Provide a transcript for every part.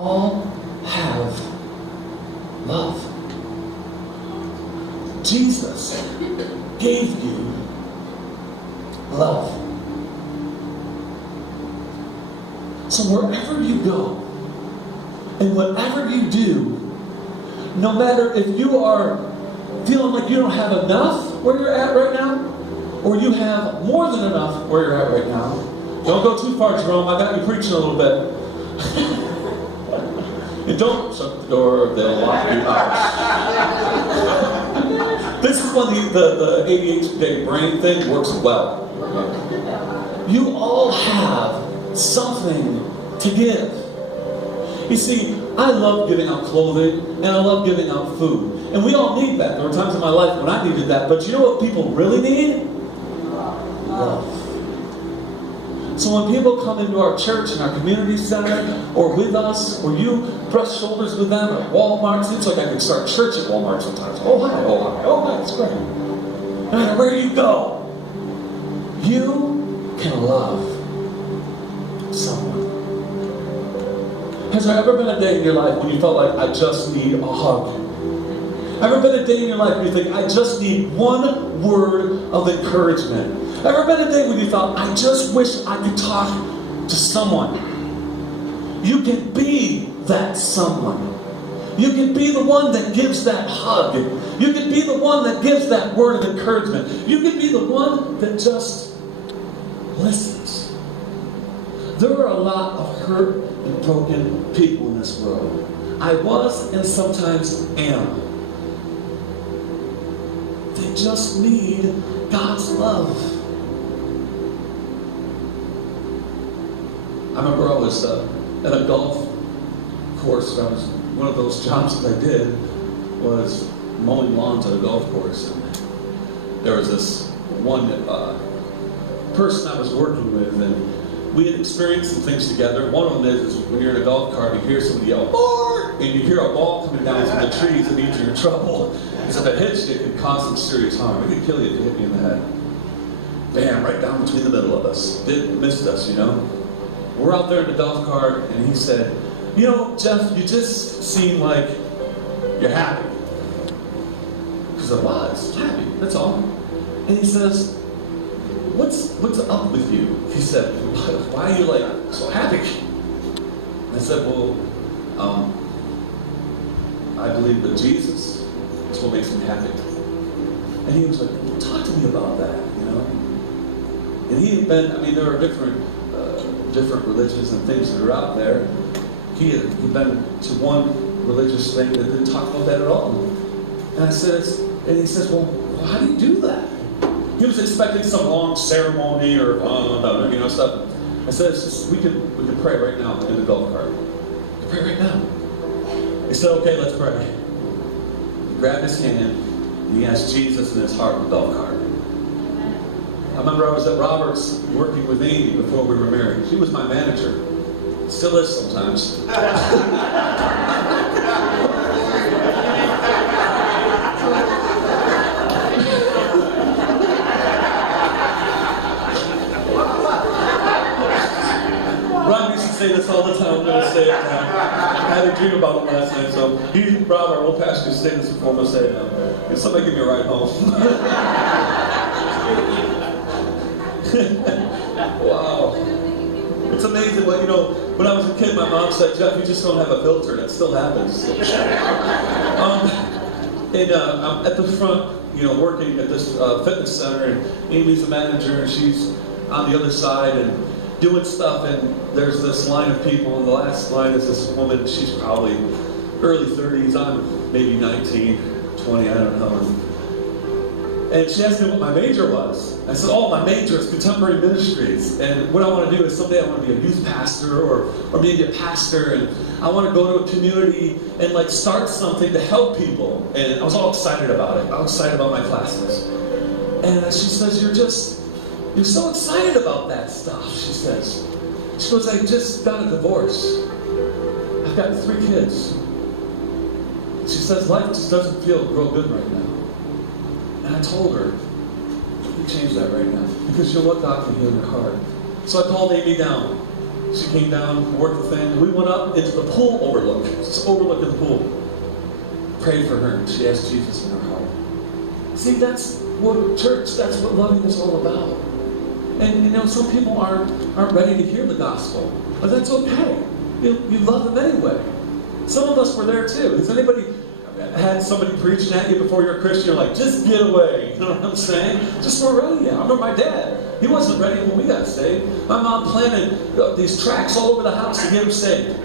all have love. Jesus gave you love. So wherever you go, and whatever you do, no matter if you are feeling like you don't have enough where you're at right now, or you have more than enough where you're at right now, don't go too far, Jerome. I got you preaching a little bit. And don't shut the door, they'll lock you out. This is when the ADHD brain thing works well. You all have something to give. You see, I love giving out clothing, and I love giving out food. And we all need that. There were times in my life when I needed that. But you know what people really need? Love. So when people come into our church and our community center, or with us, or you brush shoulders with them at Walmart, seems like I could start church at Walmart sometimes. Oh hi, that's great. No matter where you go, you can love someone. Has there ever been a day in your life when you felt like, I just need a hug? Ever been a day in your life when you think, I just need one word of encouragement? Ever been a day when you thought, I just wish I could talk to someone? You can be that someone. You can be the one that gives that hug. You can be the one that gives that word of encouragement. You can be the one that just listens. There are a lot of hurt and broken people in this world. I was and sometimes am. They just need God's love. I remember I was at a golf course. One of those jobs that I did was mowing lawns at a golf course. And there was this one person I was working with, and we had experienced some things together. One of them is when you're in a golf cart, you hear somebody yell, "Board!" and you hear a ball coming down from the trees that means you're in trouble. Because if it hits you, it could cause some serious harm. It could kill you if it hit me in the head. Bam, right down between the middle of us. Missed us, you know. We're out there in the golf cart, and he said, "You know, Jeff, you just seem like you're happy." Because I was happy, that's all. And he says, What's up with you? He said, "Why are you like so happy?" I said, "Well, I believe that Jesus is what makes me happy." And he was like, "Well, talk to me about that, you know." And he had been, there are different religions and things that are out there. He had been to one religious thing that didn't talk about that at all. And he says, "Well, how do you do that?" He was expecting some long ceremony or stuff. I said, we can pray right now in the golf cart. Pray right now. He said, "Okay, let's pray." He grabbed his hand and he asked Jesus in his heart in the golf cart. I remember I was at Roberts working with Amy before we were married. She was my manager. Still is sometimes. Ron used to say this all the time. I'm going to say it now. I had a dream about it last night, so Rob, our old pastor, say this before I'm going to say it now. Can somebody give me a ride home? Wow. It's amazing what, when I was a kid, my mom said, "Jeff, you just don't have a filter." That still happens. I'm at the front, working at this fitness center, and Amy's the manager, and she's on the other side and doing stuff, and there's this line of people, and the last line is this woman. She's probably early 30s. I'm maybe 19, 20, I don't know. And she asked me what my major was. I said, "Oh, my major is contemporary ministries. And what I want to do is someday I want to be a youth pastor or maybe a pastor. And I want to go to a community and start something to help people." And I was all excited about it. I was excited about my classes. And she says, You're so excited about that stuff," she says. She goes, "I just got a divorce. I've got 3 kids." She says, "Life just doesn't feel real good right now." And I told her, "You change that right now, because you're what God can heal in your heart." So I called Amy down. She came down, worked the thing. We went up into the pool overlook, just overlooking the pool. Prayed for her, and she asked Jesus in her heart. See, that's what church, that's what loving is all about. And you know, some people aren't ready to hear the gospel, but that's okay. You love them anyway. Some of us were there too. Has anybody had somebody preaching at you before you're a Christian? You're like, just get away. You know what I'm saying? Just weren't ready yet. I remember my dad. He wasn't ready when we got saved. My mom planted these tracts all over the house to get him saved.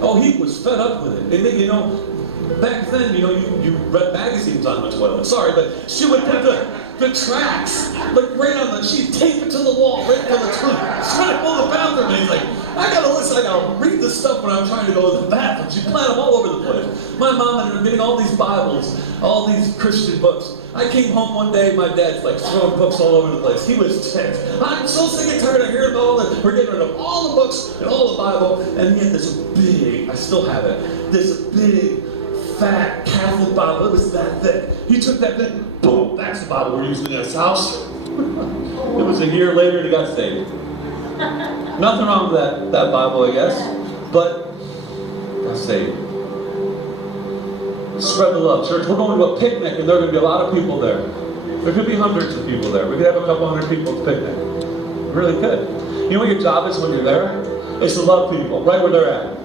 Oh, he was fed up with it. And then, you know, back then, you know, you read magazines on the toilet. Sorry, but she would put the tracks like right on the, she'd tape it to the wall right on the toilet. She's trying to go to the bathroom, and he's like, I gotta read this stuff when I'm trying to go to the bathroom. She'd plant them all over the place. My mom ended up getting all these Bibles, all these Christian books. I came home one day, my dad's like throwing books all over the place. He was ticked. I'm so sick and tired of hearing all that. We're getting rid of all the books and all the Bible, and he had this big, I still have it, this big, fat Catholic Bible. It was that thick. He took that thing, boom, that's the Bible we're using in this house. It was a year later and he got saved. Nothing wrong with that Bible, I guess, but got saved. Spread the love, church. We're going to a picnic, and there are going to be a lot of people there. There could be hundreds of people there. We could have a couple hundred people at the picnic. Really could. You know what your job is when you're there? It's to love people right where they're at.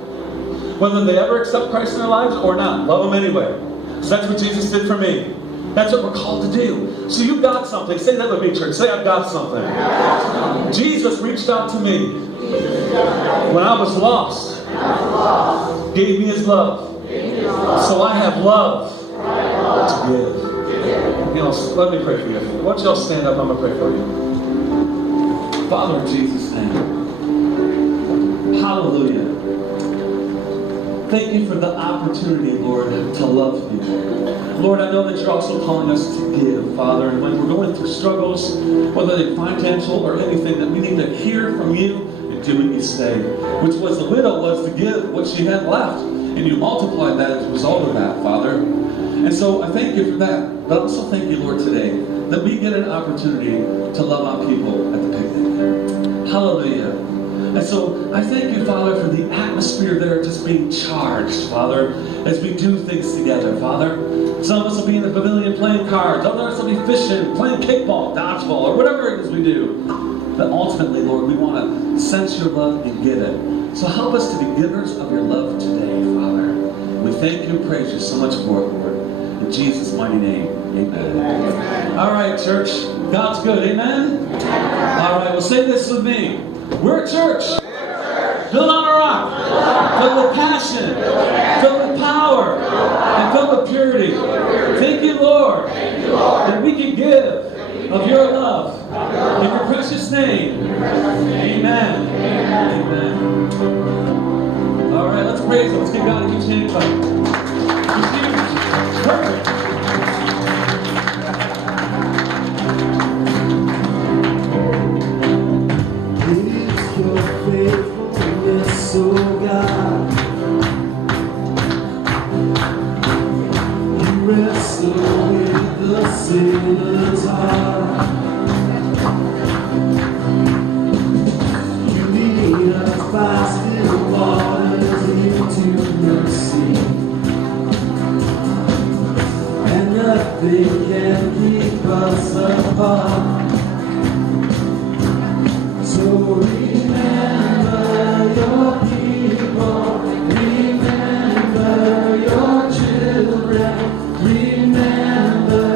Whether they ever accept Christ in their lives or not, love them anyway. Because that's what Jesus did for me. That's what we're called to do. So you've got something. Say that with me, church. Say, I've got something. Jesus reached out to me when I was lost. Gave me his love. So I have love to give. You know, let me pray for you. Why don't y'all stand up? I'm going to pray for you. Father, in Jesus' name. Hallelujah. Thank you for the opportunity, Lord, to love you. Lord, I know that you're also calling us to give, Father. And when we're going through struggles, whether they're financial or anything, that we need to hear from you and do what you say. Which was the widow was to give what she had left. And you multiplied that as a result of that, Father. And so I thank you for that. But I also thank you, Lord, today, that we get an opportunity to love on people at the picnic. Hallelujah. And so I thank you, Father, for the atmosphere there just being charged, Father, as we do things together, Father. Some of us will be in the pavilion playing cards. Others will be fishing, playing kickball, dodgeball, or whatever it is we do. But ultimately, Lord, we want to sense your love and give it. So help us to be givers of your love today, Father. We thank you and praise you so much for it, Lord. In Jesus' mighty name, amen. Amen. All right, church. God's good, amen? All right, well, say this with me. We're a church. Built on a rock. Filled with passion. Filled with power. And filled with purity. Thank you, Lord, that we can give of your love. In your precious name. Amen. Amen. All right, let's praise him. Let's give God a huge hand clap. Perfect. It's your faithfulness, oh God. You wrestle with the sinner's heart. You lead us by still waters into mercy, and nothing can keep us apart. So remember your people, remember your children, remember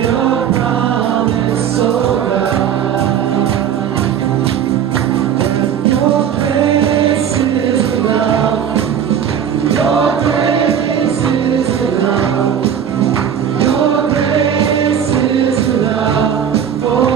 your promise, oh God. And your grace is enough, your grace is enough, your grace is enough for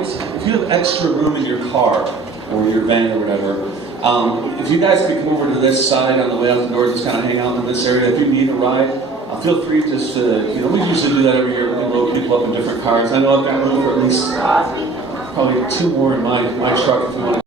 if you have extra room in your car or your van or whatever, if you guys could come over to this side on the way out the door, just kind of hang out in this area. If you need a ride, feel free just to, we usually do that every year. We load people up in different cars. I know I've got room for at least probably 2 more in my truck if you want to.